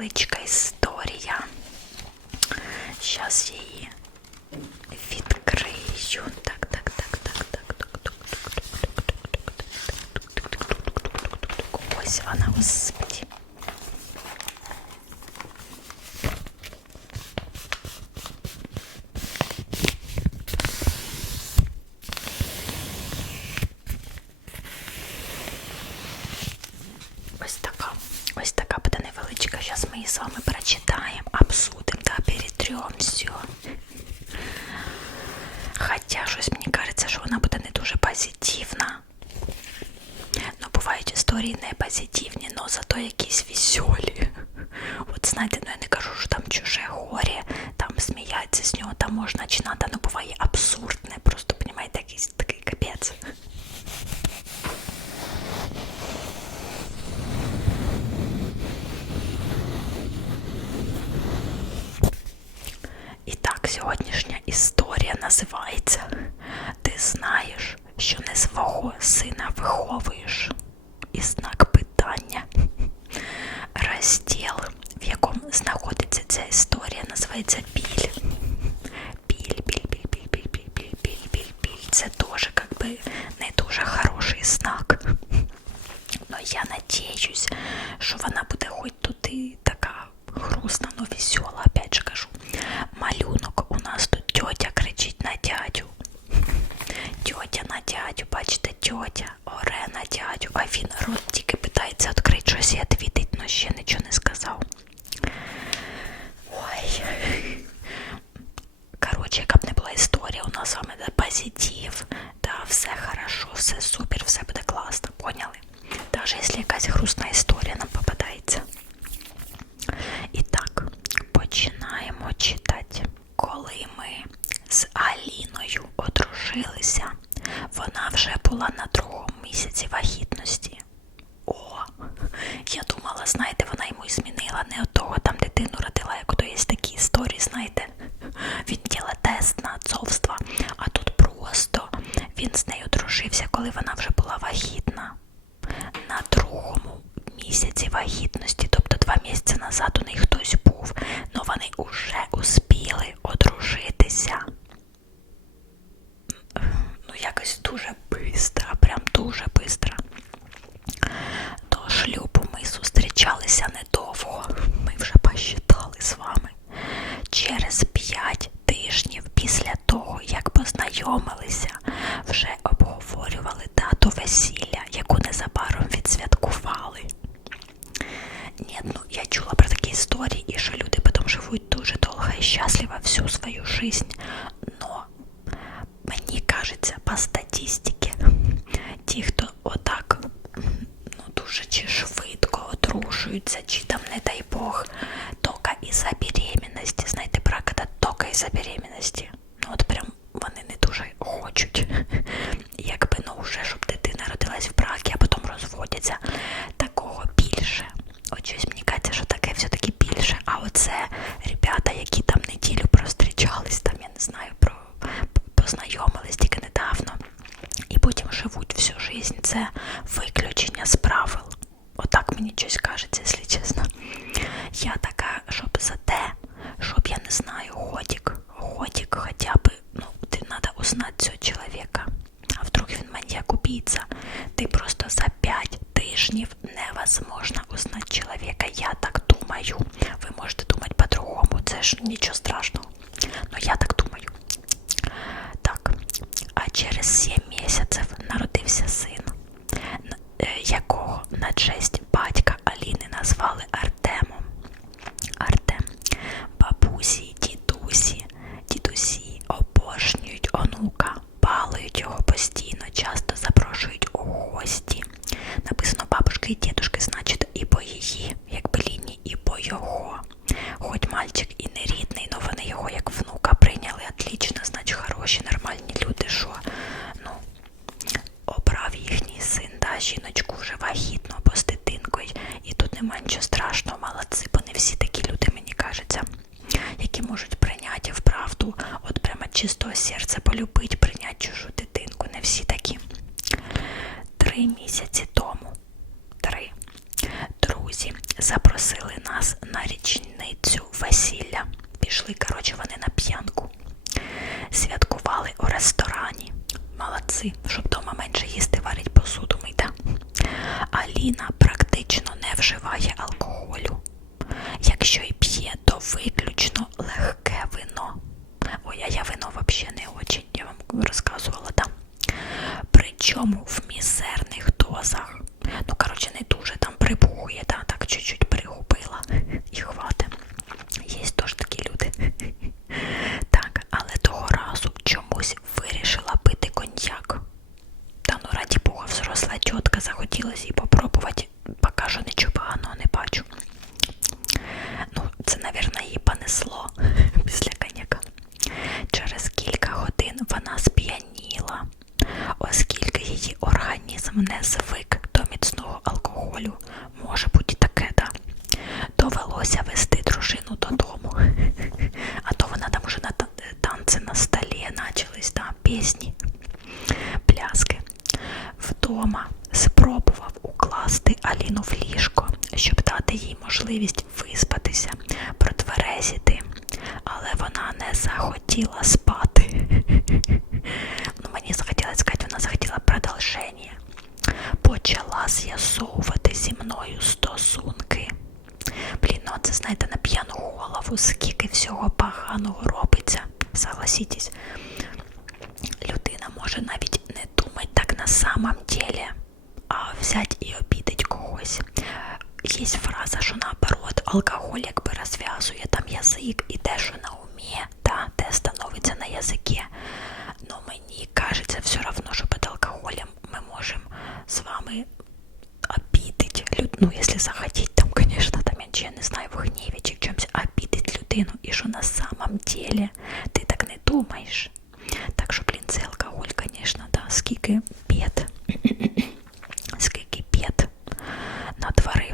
невеличка історія. Зараз її відкрию негативні, але зато якісь веселі. От знаєте, ну я не кажу, що там чуже горе, там сміяться з нього, там можна чинати, але ну, буває абсурдне, просто, понімаєте, якийсь такий капець. І так, сьогоднішня історія називається Ти знаєш, що не свого сина виховуєш. І знак розділ, в яком знаходиться ця історія, називається біль. Біль, біль, біль, біль, біль, біль, біль, біль, біль, біль. Це теж якби не дуже хороший знак. Но я надіюсь, що вона була на другому місяці. zawsze познайомились тільки недавно. І потім живуть всю життя це в короче, вона знаєте, на п'яну голову, скільки всього поганого робиться. Согласитесь,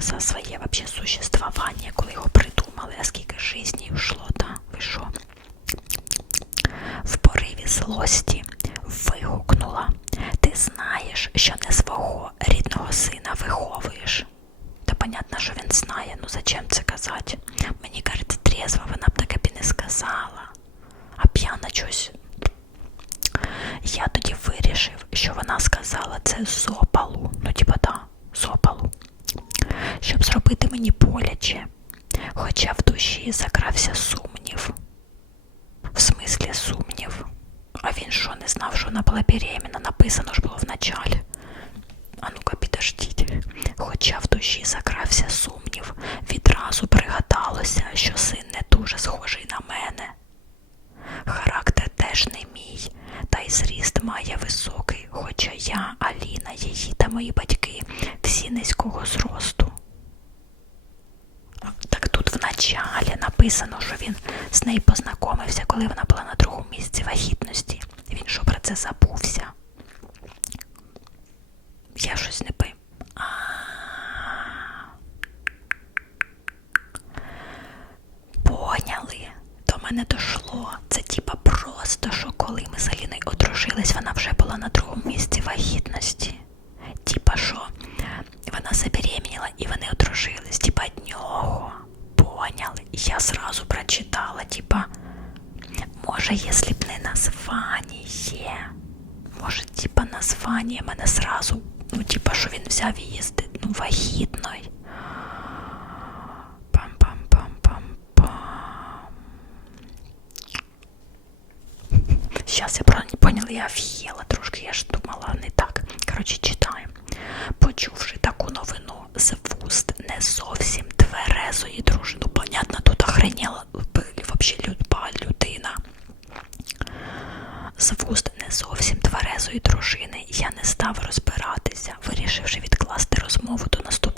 за своє вообще существування, коли його придумали, а скільки житті йшло, та ви що? В пориві злості дощі закрався сум. місці вагітності. Типа що вона забеременіла і вони одружились, типа від нього. Поняли. І я зразу прочитала, типа, може, якщо б не названня. Може, типа названня мене зразу, ну, типа, що він взяв її з ну, вагітною. сейчас я поняла, я в'їла трошки, я ж думала не так. Коротше, читаємо. Почувши таку новину з вуст не зовсім тверезої дружини. Понятно, тут охреніла взагалі люба людина. З вуст не зовсім тверезої дружини я не став розбиратися, вирішивши відкласти розмову до наступного.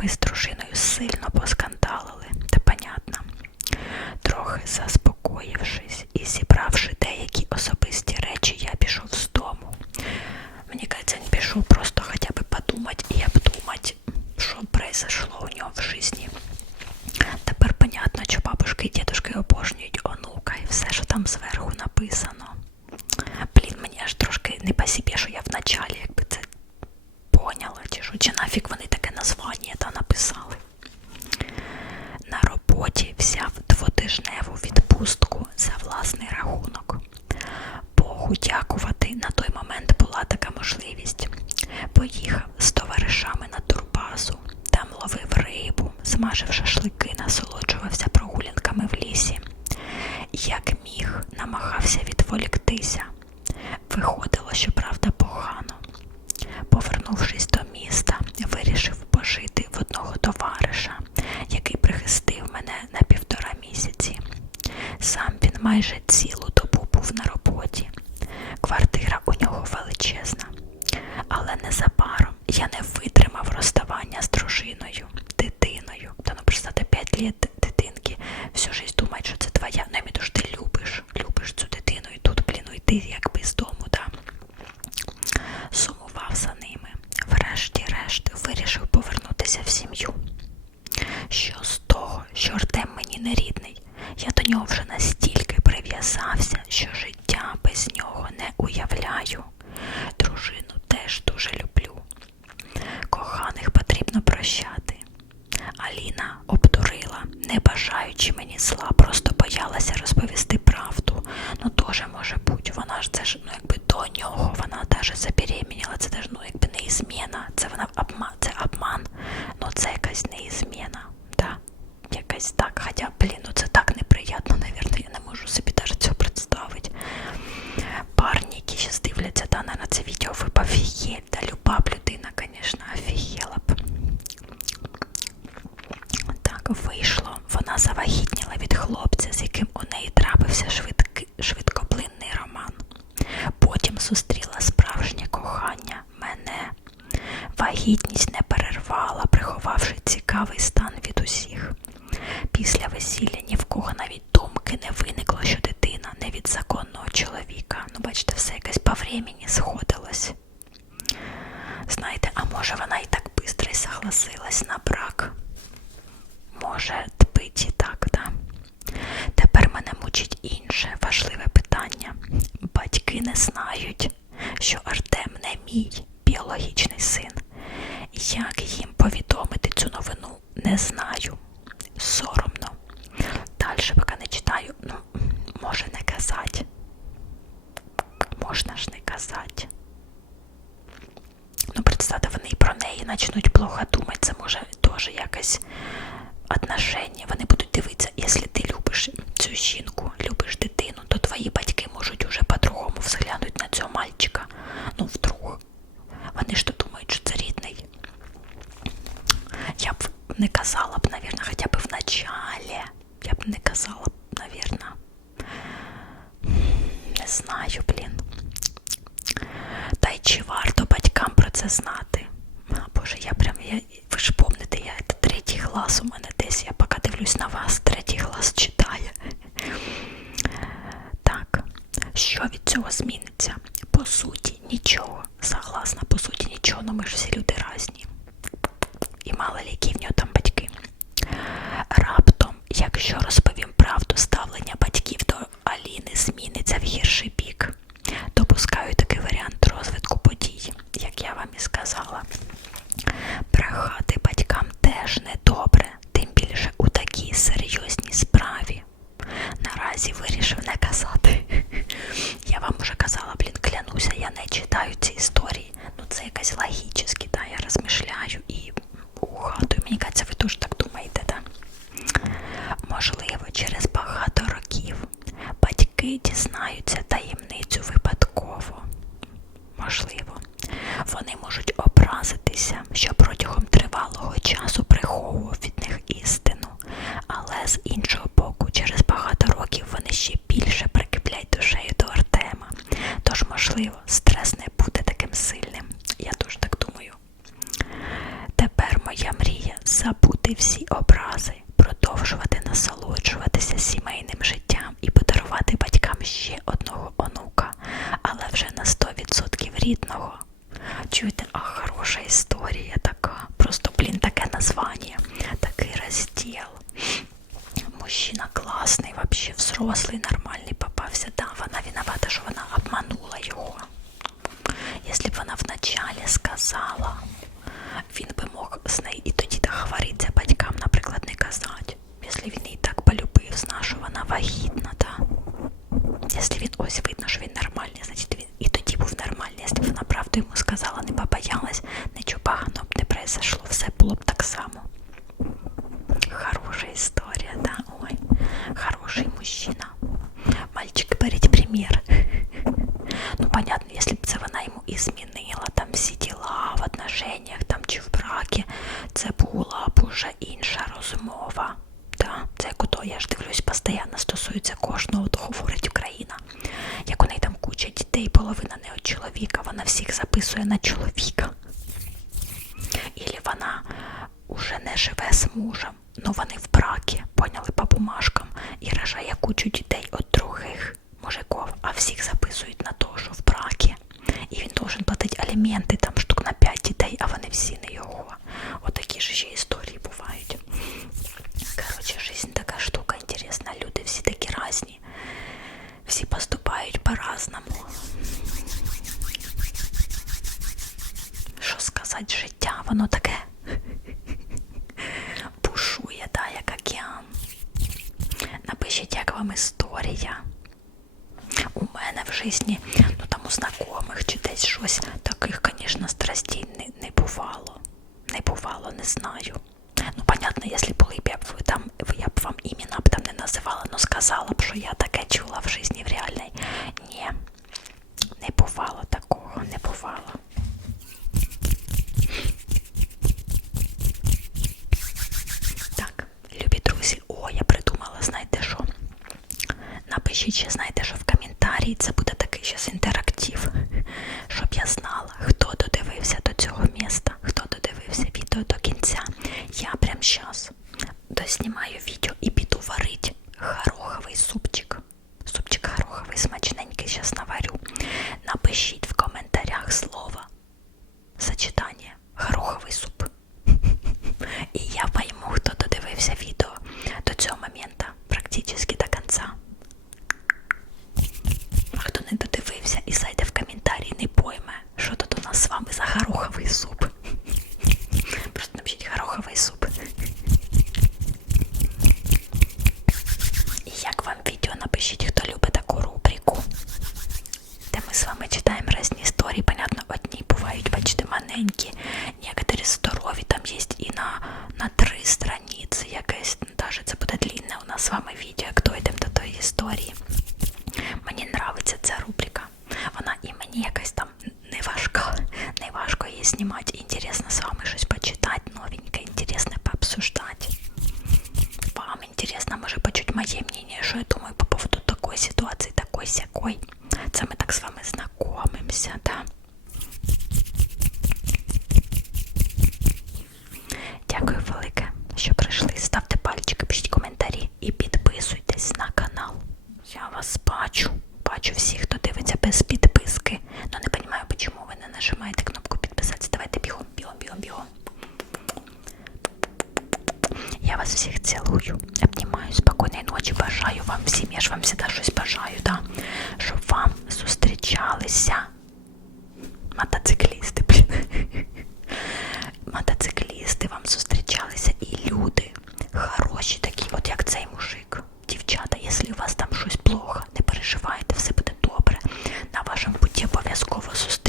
Быстро. знаю, блін. Та й чи варто батькам про це знати?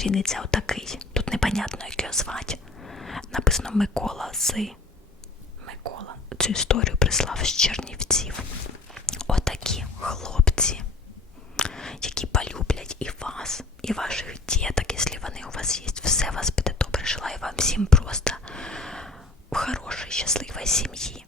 зустрінеться отакий. Тут непонятно, як його звати. Написано Микола з Микола. Цю історію прислав з Чернівців. Отакі хлопці, які полюблять і вас, і ваших діток, якщо вони у вас є, все вас буде добре. Желаю вам всім просто хорошої, щасливої сім'ї.